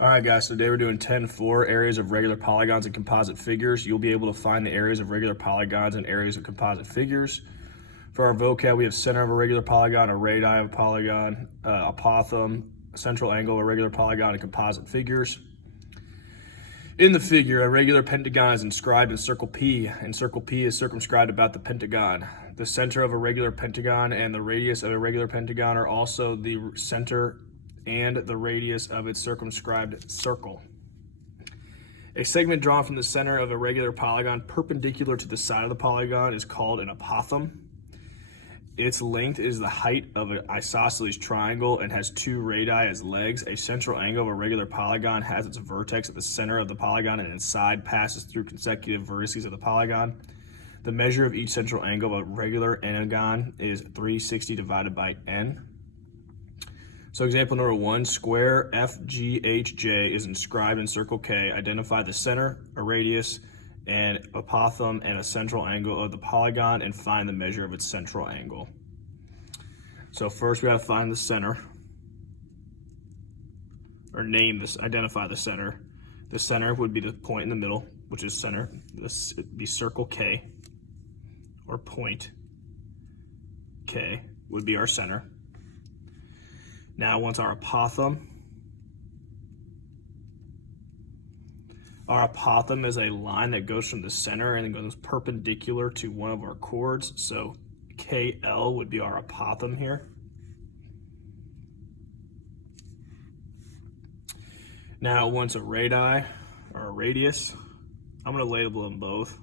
All right, guys, so today we're doing 10-4 areas of regular polygons and composite figures. You'll be able to find the areas of regular polygons and areas of composite figures. For our vocab, we have center of a regular polygon, a radii of a polygon, apothem, central angle of a regular polygon, and composite figures. In the figure, a regular pentagon is inscribed in circle P, and circle P is circumscribed about the pentagon. The center of a regular pentagon and the radius of a regular pentagon are also the center and the radius of its circumscribed circle. A segment drawn from the center of a regular polygon perpendicular to the side of the polygon is called an apothem. Its length is the height of an isosceles triangle and has two radii as legs. A central angle of a regular polygon has its vertex at the center of the polygon and its side passes through consecutive vertices of the polygon. The measure of each central angle of a regular anagon is 360 divided by n. So example number 1, square FGHJ is inscribed in circle K. Identify the center, a radius, and apothem and a central angle of the polygon and find the measure of its central angle. So first we got to find the center, or name this, identify the center. The center would be the point in the middle, which is center. This would be circle K, or point K would be our center. Now, once our apothem is a line that goes from the center and goes perpendicular to one of our chords. So KL would be our apothem here. Now, once a radii or a radius, I'm going to label them both.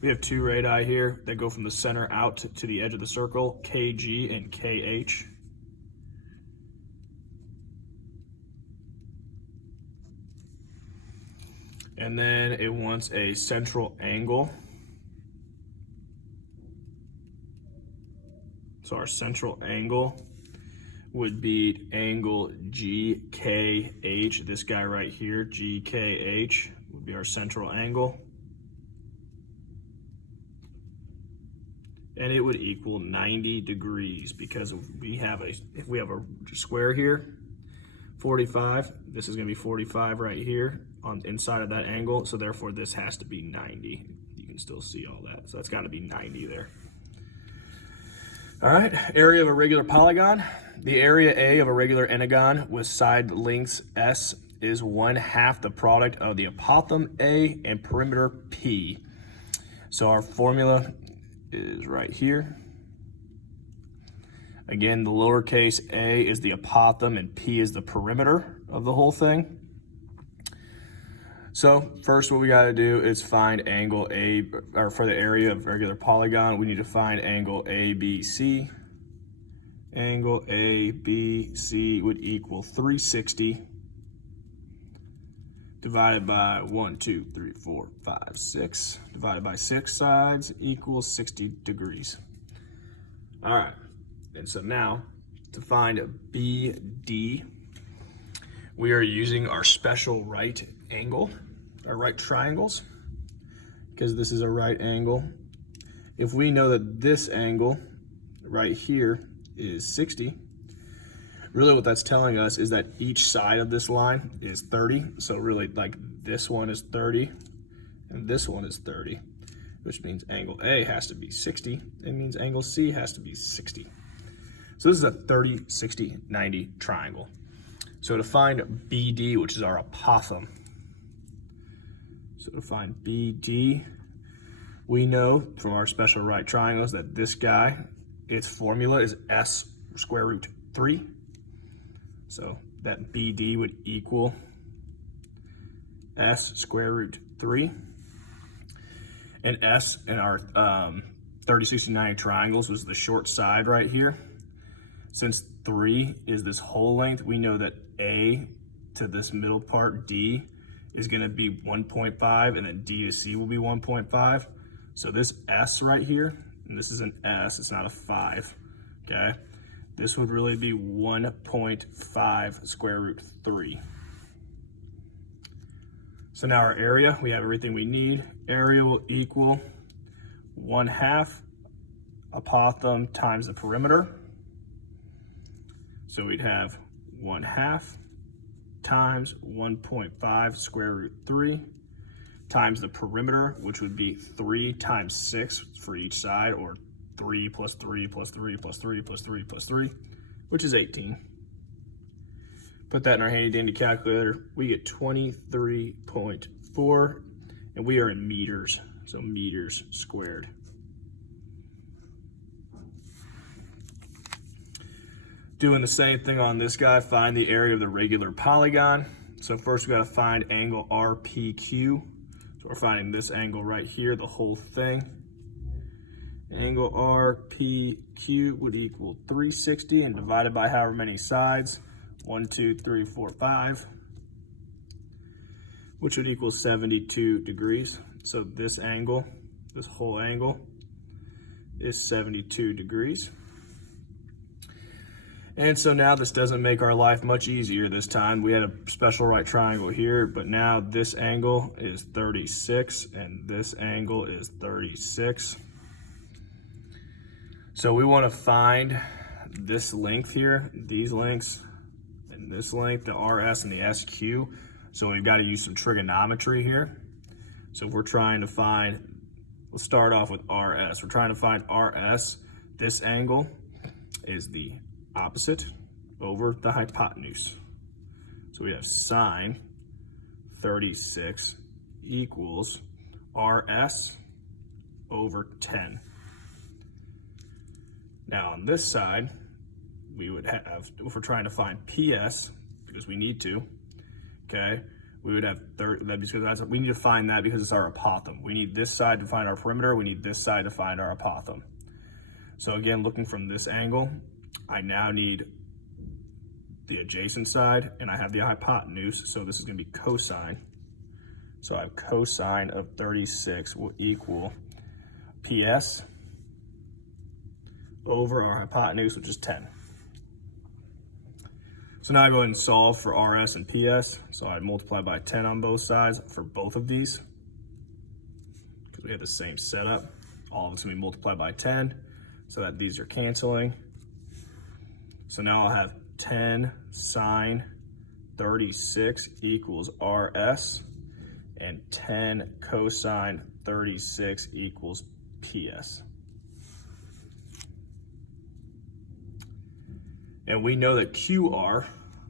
We have two radii here that go from the center out to the edge of the circle, KG and KH. And then it wants a central angle. So our central angle would be angle GKH. This guy right here, GKH, would be our central angle. And it would equal 90 degrees because if we have a square here, 45, this is going to be 45 right here on inside of that angle, so therefore this has to be 90. You can still see all that, so that's got to be 90 there. All right, area of a regular polygon. The area A of a regular anagon with side lengths S is 1/2 the product of the apothem A and perimeter P. So our formula is right here. Again, the lowercase a is the apothem and P is the perimeter of the whole thing. So first what we got to do is find angle A, or for the area of regular polygon, we need to find angle ABC. Angle ABC would equal 360 divided by 1, 2, 3, 4, 5, 6, divided by 6 sides equals 60 degrees. All right, and so now to find BD, we are using our special right angle, our right triangles, because this is a right angle. If we know that this angle right here is 60, really what that's telling us is that each side of this line is 30. So really like this one is 30 and this one is 30, which means angle A has to be 60. It means angle C has to be 60. So this is a 30, 60, 90 triangle. So to find BD, which is our apothem, so to find BD, we know from our special right triangles that this guy, its formula is S square root 3. So that BD would equal S square root 3. And S in our 30, 60, 90 triangles was the short side right here. Since 3 is this whole length, we know that A to this middle part, D, is going to be 1.5, and then D to C will be 1.5. So this S right here, and this is an S, it's not a 5, okay? This would really be 1.5 square root 3. So now our area, we have everything we need. Area will equal 1/2 apothem times the perimeter. So we'd have 1/2 times 1.5 square root 3 times the perimeter, which would be 3 times 6 for each side, or 3 plus 3 plus 3 plus 3 plus 3 plus 3, which is 18. Put that in our handy dandy calculator. We get 23.4, and we are in meters, so meters squared. Doing the same thing on this guy, find the area of the regular polygon. So first we got to find angle RPQ. So we're finding this angle right here, the whole thing. Angle RPQ would equal 360 and divided by however many sides, 1, 2, 3, 4, 5, which would equal 72 degrees. So this angle, this whole angle, is 72 degrees. And so now this doesn't make our life much easier this time. We had a special right triangle here, but now this angle is 36 and this angle is 36. So we want to find this length here, these lengths, and this length, the RS and the SQ. So we've got to use some trigonometry here. So if we're trying to find, we'll start off with RS. We're trying to find RS. This angle is the opposite over the hypotenuse. So we have sine 36 equals RS over 10. Now on this side, we would have, if we're trying to find PS, because we need to, okay, we would have we need to find that because it's our apothem. We need this side to find our perimeter, we need this side to find our apothem. So again, looking from this angle, I now need the adjacent side, and I have the hypotenuse, so this is going to be cosine. So I have cosine of 36 will equal PS over our hypotenuse, which is 10. So now I go ahead and solve for RS and PS. So I multiply by 10 on both sides for both of these, because we have the same setup. All of it's going to be multiplied by 10, so that these are canceling. So now I'll have 10 sine 36 equals RS, and 10 cosine 36 equals PS. And we know that QR,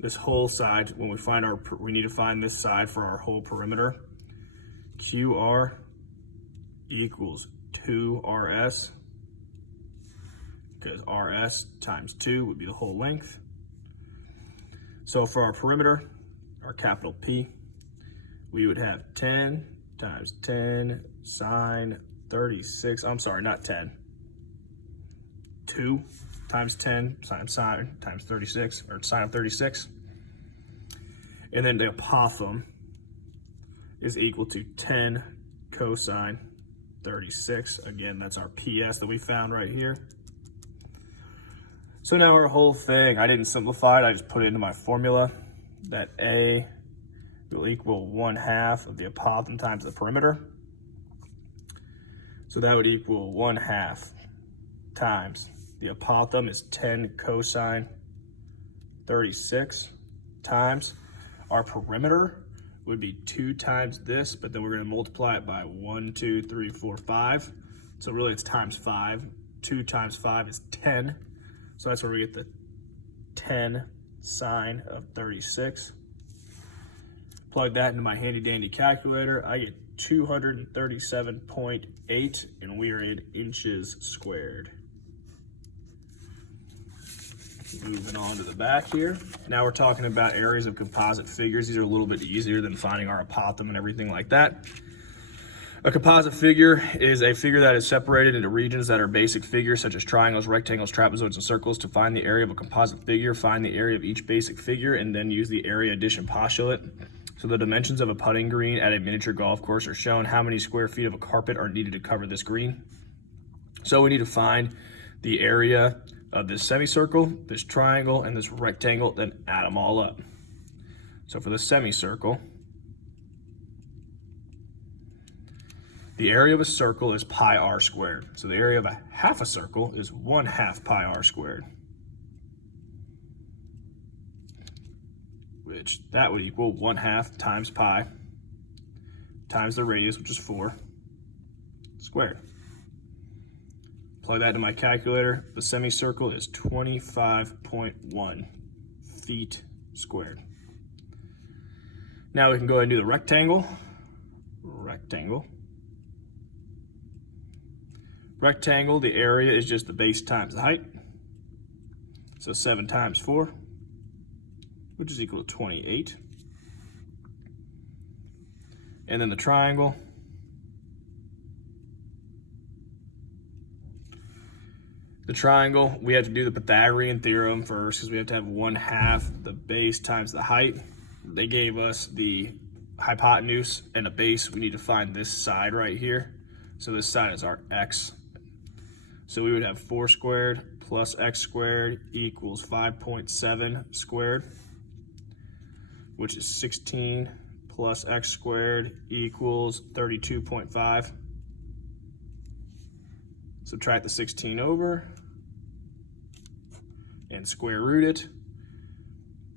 this whole side, when we find our, we need to find this side for our whole perimeter. QR equals 2RS, because RS times 2 would be the whole length. So for our perimeter, our capital P, we would have 10 times 10 sine 36, I'm sorry, not 10, 2 times 10 sine times 36, or sine of 36. And then the apothem is equal to 10 cosine 36. Again, that's our PS that we found right here. So now our whole thing, I didn't simplify it, I just put it into my formula, that A will equal 1/2 of the apothem times the perimeter. So that would equal 1/2 times the apothem is 10 cosine 36 times our perimeter would be 2 times this, but then we're going to multiply it by 1, 2, 3, 4, 5. So really it's times 5. 2 times 5 is 10. So that's where we get the 10 sine of 36. Plug that into my handy dandy calculator. I get 237.8, and we are in inches squared. Moving on to the back here. Now we're talking about areas of composite figures. These are a little bit easier than finding our apothem and everything like that. A composite figure is a figure that is separated into regions that are basic figures such as triangles, rectangles, trapezoids, and circles. To find the area of a composite figure, find the area of each basic figure and then use the area addition postulate. So the dimensions of a putting green at a miniature golf course are shown. How many square feet of a carpet are needed to cover this green? So we need to find the area of this semicircle, this triangle, and this rectangle, then add them all up. So for the semicircle, the area of a circle is pi r squared. So the area of a half a circle is 1/2 pi r squared. which that would equal 1/2 times pi times the radius, which is 4, squared. Plug that into my calculator. The semicircle is 25.1 feet squared. Now we can go ahead and do the rectangle. Rectangle, the area is just the base times the height. So 7 times 4, which is equal to 28. And then the triangle. The triangle, we have to do the Pythagorean Theorem first because we have to have 1/2 the base times the height. They gave us the hypotenuse and a base. We need to find this side right here. So this side is our x. So we would have 4 squared plus x squared equals 5.7 squared, which is 16 plus x squared equals 32.5. Subtract the 16 over and square root it.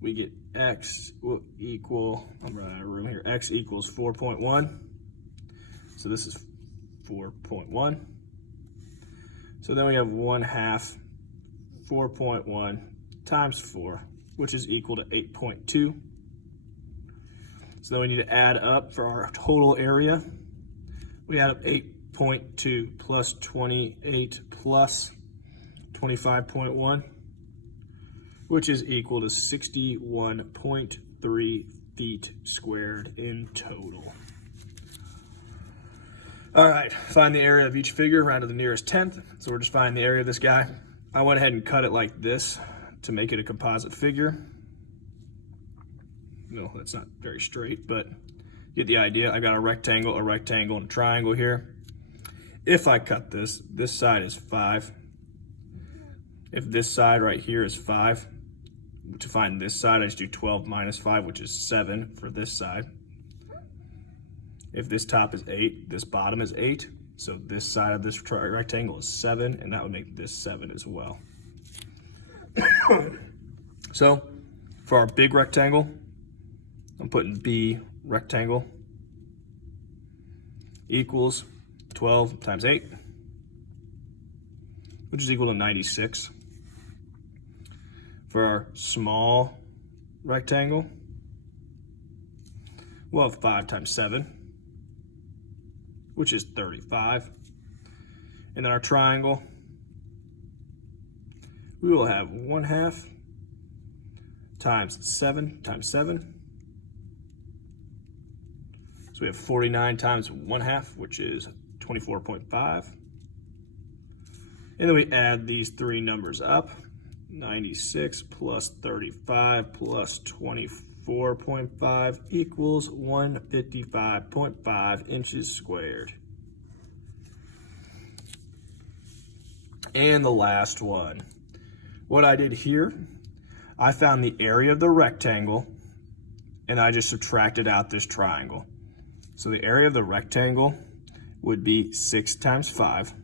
We get x will equal, I'm running out of room here, x equals 4.1. So this is 4.1. So then we have 1/2 4.1 times 4, which is equal to 8.2. So then we need to add up for our total area. We add up 8.2 plus 28 plus 25.1, which is equal to 61.3 feet squared in total. All right, find the area of each figure, round to the nearest tenth. So we're just finding the area of this guy. I went ahead and cut it like this to make it a composite figure. No, that's not very straight, but you get the idea. I got a rectangle, and a triangle here. If I cut this side is 5. If this side right here is 5, to find this side, I just do 12 minus 5, which is 7 for this side. If this top is 8, this bottom is 8. So this side of this rectangle is 7, and that would make this 7 as well. So for our big rectangle, I'm putting B rectangle equals 12 times 8, which is equal to 96. For our small rectangle, we'll have 5 times 7, which is 35. And then our triangle, we will have 1/2 times 7 times 7. So we have 49 times 1/2, which is 24.5. And then we add these three numbers up. 96 plus 35 plus 24.5 equals 155.5 inches squared. And the last one. What I did here, I found the area of the rectangle and I just subtracted out this triangle. So the area of the rectangle would be 6 times 5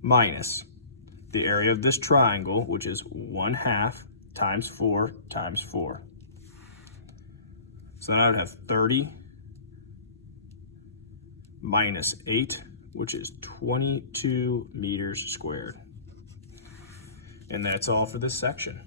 minus the area of this triangle, which is 1/2 times 4 times 4. So then I would have 30 minus 8, which is 22 meters squared. And that's all for this section.